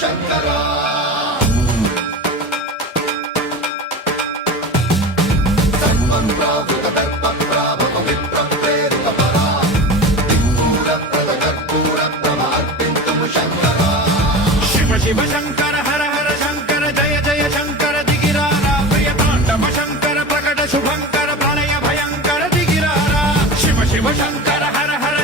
శంకరా సర్వం ప్రావృత దర్ప ప్రాభవ విప్ర ప్రేరిత పరా దిక్పూర ప్రద కర్పూర ప్రభ అర్పింతుము శంకరా శివ శివ శంకర హర హర శంకర జయ జయ శంకర దిగిరారా ప్రియ తాండవ శంకర ప్రకట శుభంకర ప్రళయ భయంకర దిగిరారా శివ శివ శంకర హర హర